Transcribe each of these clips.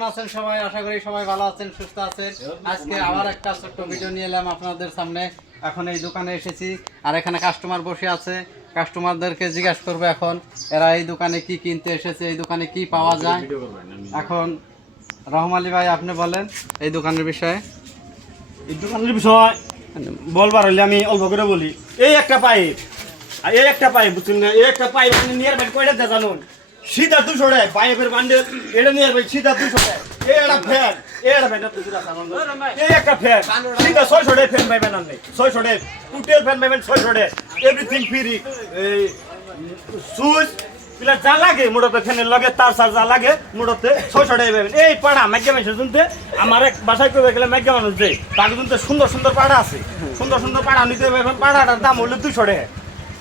কেমন আছেন সবাই? আশা করি সবাই ভালো আছেন, সুস্থ আছেন। আজকে আবার একটা ছোট্ট ভিডিও নিয়ে এলাম আপনাদের সামনে। এখন এই দোকানে এসেছি। আর এখানে কাস্টমার বসে আছে। কাস্টমারদেরকে জিজ্ঞাসা করব এখন, এরা এই দোকানে কি কিনতে এসেছে, এই দোকানে কি পাওয়া যায়? এখন রহমালি ভাই, আপনি বলেন এই দোকানের বিষয়ে। এই দোকানের বিষয় বলবার হলে আমি অল্প করে বলি। এই একটা পাইপ। এই একটা পাইপ, বুঝছেন এই একটা পাইপ আপনি নিয়ে জানুন সিধা দুশো টাকা পাইপের বান্ডেল এটা নিয়ে বাইট সিধা দুশো টাকা। এই একটা ফ্যান এই একটা ফ্যান এই একটা ফ্যান সিধা ছয়শো টাকা ফ্যান পাইবেন আপনি। ছয়শো টাকা টুটেল ফ্যান পাইবেন ছয়শো টাকা এভরিথিং ফ্রি এই সুইচ পিলা যা লাগে মোটতে ফ্যানের লগে, তার সার যা লাগে মোটতে ছয়শো টাকা পাবেন এই পাড়া মাইকা মানুষ শুনতে আমার এক বাসায় করে গেলে মাইকা মানুষ দেয়। তাকে শুনতে সুন্দর সুন্দর পাড়া আছে। সুন্দর সুন্দর পাড়া নিতে পারবেন, পাড়াটার দাম হলো দুশো টাকা।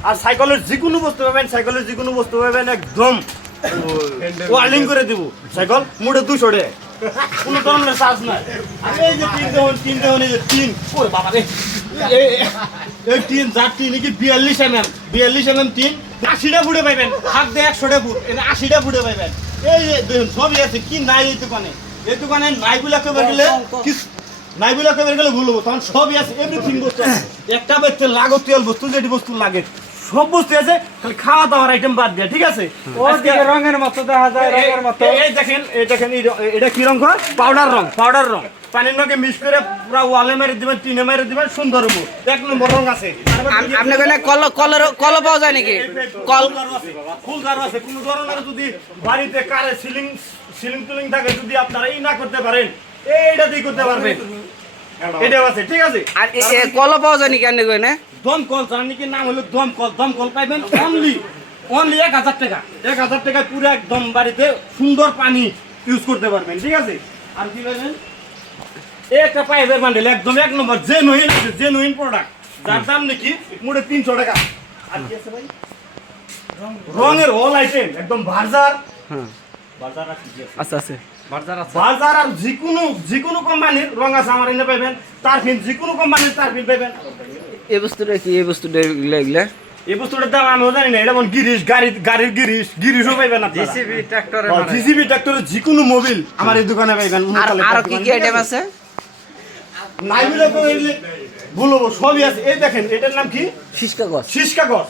আর সাইকেলের যে কোনো বস্তু পাবেন, সাইকেলের যে কোনো বস্তু পাবেন, একদম ওয়ার্লিং করে দিব। সাইকেল মোটে দুশো টাকা কোনো ধরনের চার্জ নাই। আর এই যে তিন দেহন তিন দেহন, এই যে তিন। ওরে বাবা রে। এই- তিন যার তিন কি বিয়াল্লিশ এম এম বিয়াল্লিশ এম এম তিন? আশিটা ফুটে পাইবেন। হাত দিয়ে একশোটা ফুট এটা আশিটা ফুটে পাইবেন। এই যে দেখুন সবই আছে। কি নাই এই দোকানে? এই দোকানে নাইগুলা কেউ গেলে কি- নাইগুলা কেউ গেলে ভুল হব। তখন সবই আছে। এভরিথিং বস্তু একটা ব্যক্তি লাগতিয়াল বস্তু, যেটি বস্তু লাগে। সব বস্তু আছে খালি খাওয়া দাওয়ার আইটেম বাদ দিয়ে ঠিক আছে? রঙের মতো দেখা যায় রঙের মতো। এই- দেখেন এই দেখেন এটা কি রং পাউডার রং পাউডার রং পানির লগে মিক্স করে পুরো ওয়ালে মেরে দিবেন টিনে মেরে দিবেন সুন্দর হব এক নম্বর রং আছে। আপনি কইলে কল কলর কল পাওয়া যায় নাকি? কল ফুল গারো আছে। কোন ধরনের যদি বাড়িতে কারে সিলিং সিলিং টুলিং থাকে যদি আপনারা এই না করতে পারেন এইটা দিয়ে করতে পারবেন। এটাও আছে ঠিক আছে? আর কল পাওয়া যায় নাকি আপনি কইনে দমকল জানি কি নাম হলো দমকল। দমকল পাইবেন অনলি অনলি এক হাজার টাকা। এক হাজার টাকায় পুরো একদম বাড়িতে সুন্দর পানি ইউজ করতে পারবেন ঠিক আছে? আর কি পাইবেন? একটা পাইপের বান্ডেল একদম এক নম্বর জেনুইন জেনুইন প্রোডাক্ট যার দাম নাকি মোটে তিনশো টাকা। আর কি আছে ভাই? রঙের হল আইটেম একদম বাজার হ্যাঁ। বাজার আছে? আচ্ছা আছে। বাজার আর যে কোনো যে কোনো কোম্পানির রং আছে আমার এনে পাইবেন। তার ফিন যে কোনো কোম্পানির তার ফিন পাইবেন। এই বস্তুটা কি? এই বস্তুটা এগুলা এগুলা এই বস্তুটার দাম আমিও জানি না এটা যেমন গিরিশ? গাড়ি গাড়ির গিরিশ? গিরিশও পাইবেন আপনারা। জিসিবি ট্রাক্টরে জিসিবি ট্রাক্টরের যে কোনো মোবিল আমার এই দোকানে পাইবেন আর কি কি আইটেম আছে? নাই বলে তো হব সবই আছে। এই দেখেন এটার নাম কি? শীষ কাগজ শীষ কাগজ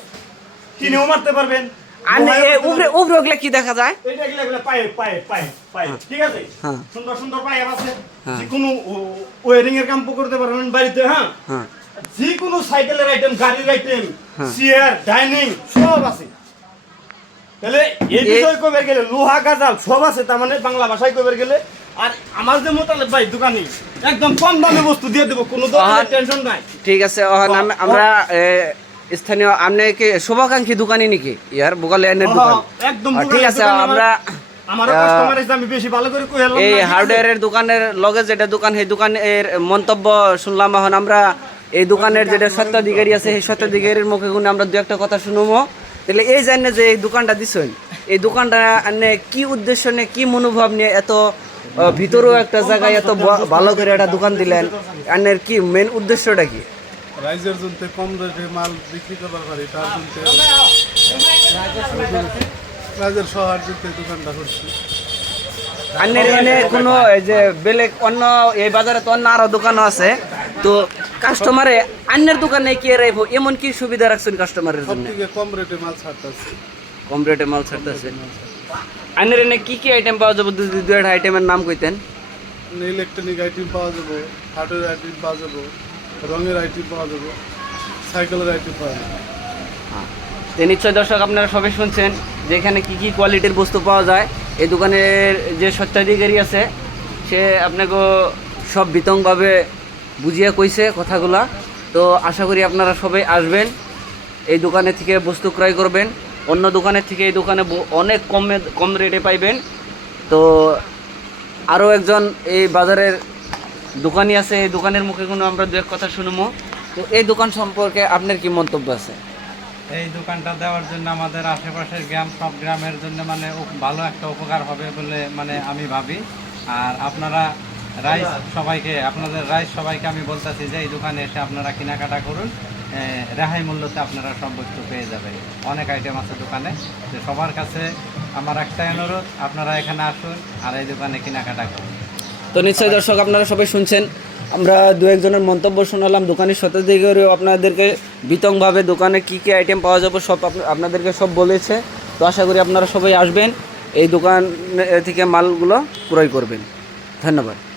কিনেও মারতে পারবেন। আর লোহায়ও এ মারতে উপরে উপরে ওগুলা কি দেখা যায়? এইটা এগুলা এগুলা পায়ে পায়ে পায়ে পায়ে ঠিক আছে? হ্যাঁ। সুন্দর সুন্দর পায়ে আছে। যে কোনো ওয়ারিং এর কাম করতে পারবেন বাড়িতে হ্যাঁ? যে কোনো সাইকেলের আইটেম গাড়ির আইটেম। চেয়ার ডাইনিং সব আছে। তাহলে এই বিষয় কবে গেলে লোহা গাজাল সব আছে তার মানে বাংলা ভাষায় কবে গেলে। আর আমার যে মোতালেব ভাই দোকানি একদম কম দামে বস্তু দিয়ে দেবো কোনো টেনশন নাই। ঠিক আছে আমরা স্থানীয় আপনি কি শুভাকাঙ্ক্ষী দোকানি নাকি? ইয়ার বোকালে এনের দোকান। একদম ঠিক আছে আমরা এই হার্ডওয়্যারের দোকানের লগে যেটা দোকান সেই দোকানের মন্তব্য শুনলাম এখন আমরা। এই দোকানের যেটা সত্যাধিকারী আছে সেই সত্যাধিকারীর মুখে গুনে আমরা দু একটা কথা শুনব। তাহলে এই জানে যে এই দোকানটা দিছেন এই দোকানটা আনে কি উদ্দেশ্য নিয়ে কি মনোভাব নিয়ে এত ভিতরেও একটা জায়গায় এত ভালো করে একটা দোকান দিলেন? আনের কি মেন উদ্দেশ্যটা কি? রাইজের জন্য কম রেটে মাল বিক্রি করবার পারি তার জন্য রাইজের সহার জন্য দোকানটা করছি। আন্নের এনে কোনো এই যে বেলেগ অন্য এই বাজারে তো অন্য আরও দোকানও আছে তো কাস্টমারে আন্যের দোকানে কি রাখব এমন কি সুবিধা রাখছেন কাস্টমারের জন্য? কম রেটে মাল ছাড়তেছি। কম রেটে মাল ছাড়তেছে। আন্যের এনে কি কি আইটেম পাওয়া যাবে? দুই দুই আইটেমের নাম কইতেন। ইলেকট্রনিক আইটেম পাওয়া যাবে হার্ডওয়্যার আইটেম পাওয়া যাবে। রঙের আইটেম পাওয়া যাবে, সাইকেলের পাওয়া যাবে। তো নিশ্চয় দর্শক আপনারা সবাই শুনছেন যে এখানে কি কি কোয়ালিটির বস্তু পাওয়া যায়। এই দোকানের যে সত্যাধিকারী আছে, সে আপনাকে সব বিতংভাবে বুঝিয়ে কইছে কথাগুলা। তো আশা করি আপনারা সবাই আসবেন, এই দোকানে থেকে বস্তু ক্রয় করবেন। অন্য দোকানের থেকে এই দোকানে অনেক কমে কম রেটে পাইবেন। তো আরও একজন এই বাজারের দোকানি আছে, এই দোকানের মুখে কোনো আমরা দু এক কথা শুনব। তো এই দোকান সম্পর্কে আপনার কি মন্তব্য আছে? এই দোকানটা দেওয়ার জন্য আমাদের আশেপাশের গ্রাম, সব গ্রামের জন্য মানে ভালো একটা উপকার হবে বলে মানে আমি ভাবি। আর আপনারা রাইস সবাইকে, আপনাদের রাইস সবাইকে আমি বলতেছি যে, এই দোকানে এসে আপনারা কেনাকাটা করুন। রেহাই মূল্যতে আপনারা সব বস্তু পেয়ে যাবেন। অনেক আইটেম আছে দোকানে। সবার কাছে আমার একটাই অনুরোধ, আপনারা এখানে আসুন আর এই দোকানে কেনাকাটা করুন। তো নিশ্চয়ই দর্শক, আপনারা সবাই শুনছেন। আমরা দু একজনের মন্তব্য শোনালাম, দোকানের সাথে থেকে আপনাদেরকে বিতংভাবে দোকানে কী কী আইটেম পাওয়া যাবে সব আপ- আপনাদেরকে সব বলেছে। তো আশা করি আপনারা সবাই আসবেন, এই দোকান থেকে মালগুলো ক্রয় করবেন। ধন্যবাদ।